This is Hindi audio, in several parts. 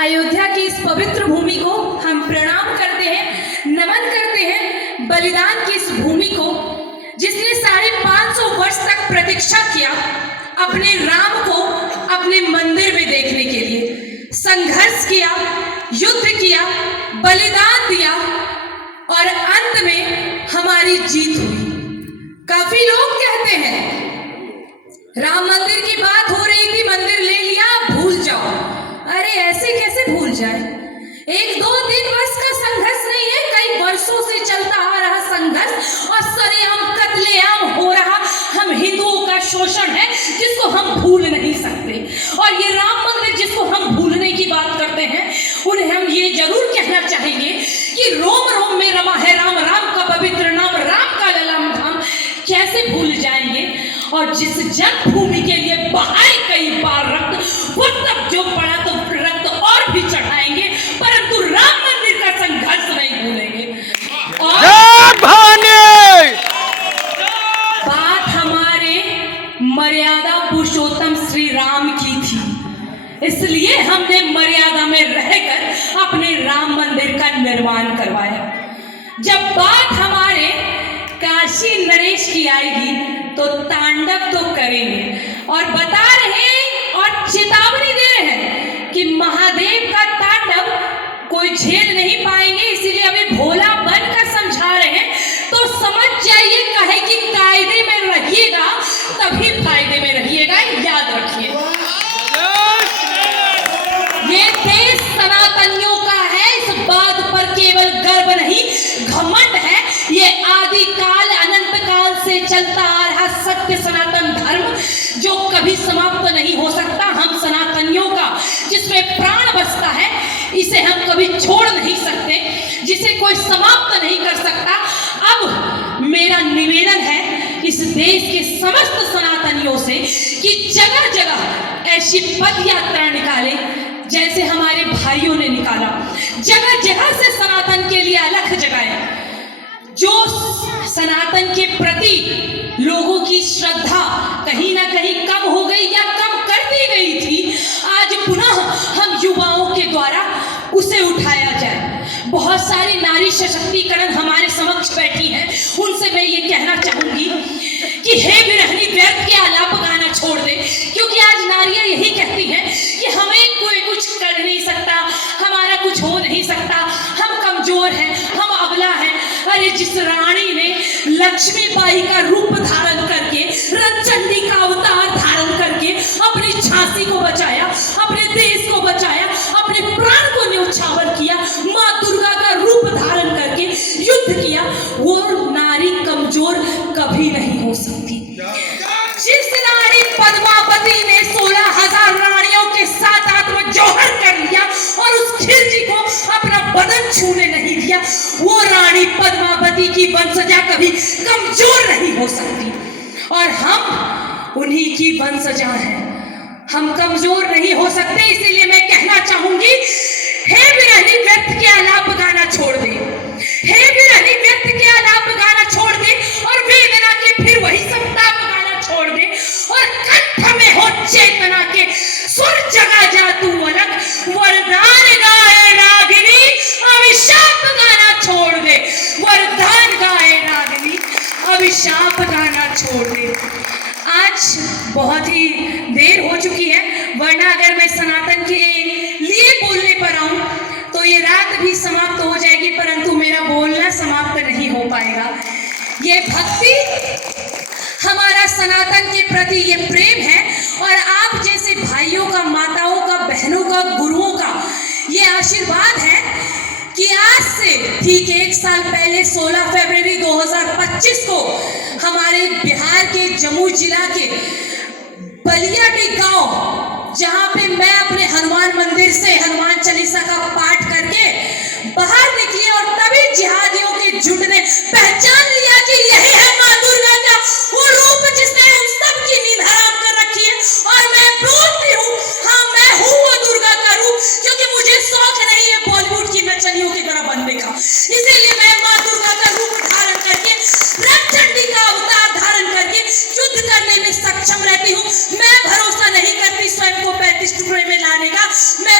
अयोध्या की इस पवित्र भूमि को हम प्रणाम करते हैं, नमन करते हैं बलिदान की इस भूमि को, जिसने 550 वर्ष तक प्रतीक्षा किया अपने राम को अपने मंदिर में देखने के लिए। संघर्ष किया, युद्ध किया, बलिदान दिया और अंत में हमारी जीत हुई। काफी लोग कहते हैं राम मंदिर की बात हो रही थी, मंदिर ले लिया, भूल जाओ। अरे ऐसे कैसे भूल जाए? 1-2 वर्ष का संघर्ष नहीं है, कई वर्षों से चलता आ रहा संघर्ष और सरेआम कत्लेआम हो रहा हम हिंदुओं का शोषण है, जिसको हम भूल नहीं सकते। और ये राम मंदिर जिसको हम भूलने की बात करते हैं, उन्हें हम ये जरूर कहना चाहेंगे कि रोम रोम में रमा है राम, राम का पवित्र नाम, राम का ललाम धाम कैसे भूल जाएंगे। और जिस जन्मभूमि के लिए बहाए कई बार रक्त, वो तब जो पड़ा तो रक्त और भी चढ़ाएंगे, परंतु राम मंदिर का संघर्ष नहीं भूलेंगे। और बात हमारे मर्यादा पुरुषोत्तम श्री राम की थी, इसलिए हमने मर्यादा में रहकर अपने राम मंदिर का निर्माण करवाया। जब बात हमारे काशी नरेश की आएगी तो तांडव तो करेंगे, और बता रहे हैं और चेतावनी दे रहे हैं कि महादेव का तांडव कोई झेल नहीं पाएंगे, इसीलिए हमें भोला बनकर समझा रहे हैं। तो समझ जाइए, कहे कि कायदे में रहिएगा तभी फायदे में रहिएगा, याद रखिए। ये देश सनातनियों का है, इस बात पर केवल गर्व नहीं घमंड है। ये आदि काल अनंत काल से चलता आ रहा सत्य सनातन धर्म, जो कभी समाप्त नहीं हो सकता। हम सनातनियों का जिसमें प्राण बसता है, इसे हम कभी छोड़ नहीं सकते, जिसे कोई समाप्त नहीं कर सकता। अब मेरा निवेदन है इस देश के समस्त सनातनियों से कि जगह जगह ऐसी पद यात्रा निकाले जैसे हमारे भाइयों ने निकाला। जगह जगह से सनातन के लिए अलख जगाए। जो सनातन के प्रति लोगों की श्रद्धा कहीं ना कहीं कम हो गई या कम कर दी गई थी, आज पुनः हम युवाओं के द्वारा उसे उठाया जाए। बहुत सारी नारी सशक्तिकरण हमारे समक्ष बैठी हैं, उनसे मैं ये कहना चाहूंगी कि हे विरहनी व्यर्थ के आलाप गाना छोड़ दे, क्योंकि आज नारियां यही कहती हैं कि हमें कोई कुछ कर नहीं सकता, हमारा कुछ हो नहीं सकता, हम कमजोर हैं, हम अबला हैं। अरे जिस रानी ने लक्ष्मी बाई का रूप धारण करके, रंगचंडी का अवतार धारण करके अपनी झांसी को बचाया, अपने देश को बचाया, अपने प्राण को न्यौछावर किया, माँ दुर्गा का रूप धारण करके युद्ध किया, वो नारी कमजोर कभी नहीं हो सकती। जिस नारी पद्मावती ने 16,000 रानियों के साथ आत्मजोहर कर लिया और उस खिलजी को अपना बदन छूने नहीं दिया, वो रानी पद्मावती की वंशजा कभी कमजोर नहीं हो सकती। और हम उन्हीं की वंशजा हैं, हम कमजोर नहीं हो सकते। इसीलिए मैं कहना चाहूंगी, हे विरहनी व्यर्थ के आलाप गाना छोड़ दे, हे विरहनी व्यर्थ के आलाप गाना छोड़ दे, और वेदना के फिर वही सप्ताप गाना छोड़ दे, और कंठ में हो चेतना के सुर जगा जा तू अलग, वरदान गाए रागिनी, अभिशाप गाना छोड़ दे, वरदान गाए रागिनी, अभिशाप गाना छोड़ दे। आज बहुत ही देर हो चुकी है, वरना अगर मैं सनातन के लिए बोलने पर आऊं तो ये रात भी समाप्त हो जाएगी, परंतु मेरा बोलना समाप्त नहीं हो पाएगा। ये भक्ति, हमारा सनातन के प्रति ये प्रेम है, और आप जैसे भाइयों का, माताओं का, बहनों का, गुरुओं का ये आशीर्वाद है कि आज से ठीक 1 साल पहले 16 फरवरी 2025 को हमारे बिहार के जम्मू जिला के बलियाडी गांव, जहां पे मैं अपने हनुमान मंदिर से हनुमान चालीसा का पाठ करके बाहर निकली, और तभी जिहादियों के झुंड ने पहचान लिया कि यही है माँ दुर्गा का वो रूप जिसने उन सब की नींद हराम कर रखी है। और मैं बोलती हूँ, हाँ मैं हूँ वो दुर्गा का रूप, क्योंकि मुझे शौक नहीं है बॉलीवुड की नचनियों की तरह बनने का। इसीलिए मैं माँ दुर्गा का रूप धारण करके, रंगचंडी का अवतार धारण करके युद्ध करने में सक्षम रहती हूँ। मैं भरोसा नहीं करती स्वयं को 35 टुकड़े में लाने का, मैं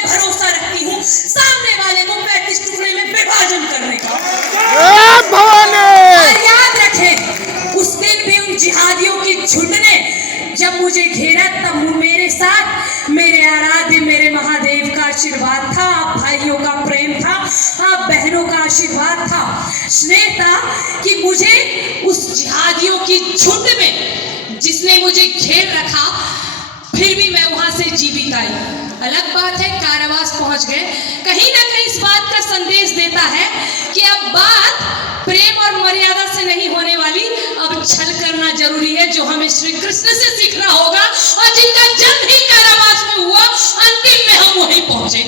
झुंड में जिसने मुझे घेर रखा, फिर भी मैं वहां से जीवित आई। अलग बात है कारावास पहुंच गए, कहीं ना कहीं इस बात का संदेश देता है कि अब बात प्रेम और मर्यादा से नहीं होने वाली, अब छल करना जरूरी है, जो हमें श्री कृष्ण से सीखना होगा। और जिनका जन्म ही कारावास में हुआ, अंतिम में हम वहीं पहुंचे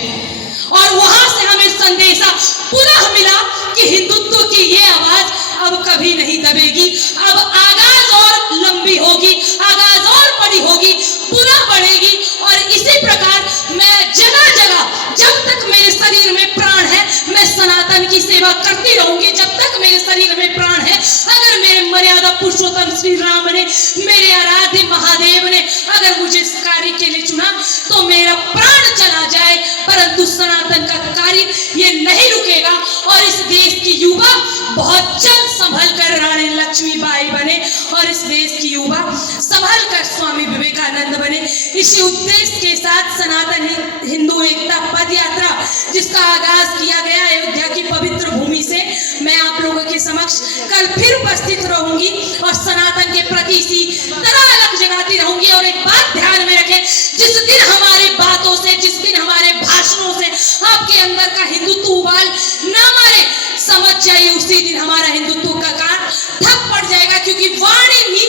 और वहां से हमें संदेशा पुनः मिला कि हिंदुत्व की ये आवाज अब कभी नहीं दबेगी, अब आगाज और लंबी होगी, आगाज और बड़ी होगी, पुनः बढ़ेगी। और इसी प्रकार मैं जगह जगह, जब तक मेरे शरीर में प्राण है, मैं सनातन की सेवा करती रहूंगी। जब तक मेरे शरीर में प्राण है, अगर मेरे मर्यादा पुरुषोत्तम श्री राम ने, मेरे आराध्य महादेव ने अगर मुझे इस कार्य के लिए चुना, तो मेरा प्राण चला जाए, परंतु सनातन का कार्य ये नहीं रुकेगा। और इस देश की युवा बहुत जल्द संभल कर रानी लक्ष्मीबाई बने और इस देश की युवा संभल कर स्वामी विवेकानंद बने। इसी उद्देश्य के साथ सनातन हिंदू एकता पद यात्रा, जिसका आगाज किया गया अयोध्या की पवित्र भूमि से, मैं आप लोगों के समक्ष कल फिर उपस्थित रहूंगी और सनातन के प्रति इसी तरह अलग जगाती रहूंगी। और एक बात ध्यान में रखें, जिस दिन हमारी बातों से, जिस दिन हमारे भाषणों से आपके अंदर का हिंदुत्व उबाल न मारे, समझ जाइए उसी दिन हमारा हिंदुत्व का कान ठप पड़ जाएगा, क्योंकि वाणी ही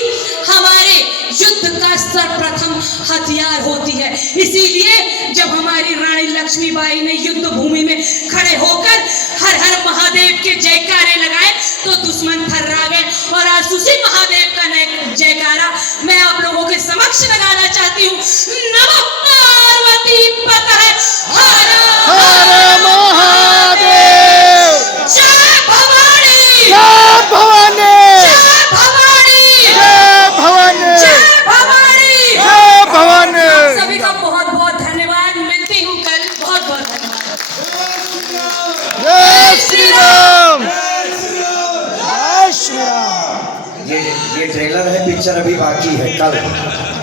हमारे युद्ध का सर्वप्रथम हथियार होती है। इसीलिए जब हमारी रानी लक्ष्मीबाई ने युद्ध भूमि में खड़े होकर हर हर महादेव के जयकारे लगाए, तो दुश्मन थर्रा गए। और आज उसी महादेव का जयकारा मैं आप लोगों के समक्ष लगाना चाहती हूँ। नमः पार्वती पतये हर हर महादेव। जय भवानी, जय भवानी, जय भवानी, जय भवानी, जय भवानी, जय भवानी। आप सभी का बहुत बहुत धन्यवाद। मिलती हूँ कल, बहुत बहुत धन्यवाद। जय श्री राम, जय श्री राम। ये ट्रेलर है, पिक्चर अभी बाकी है कल।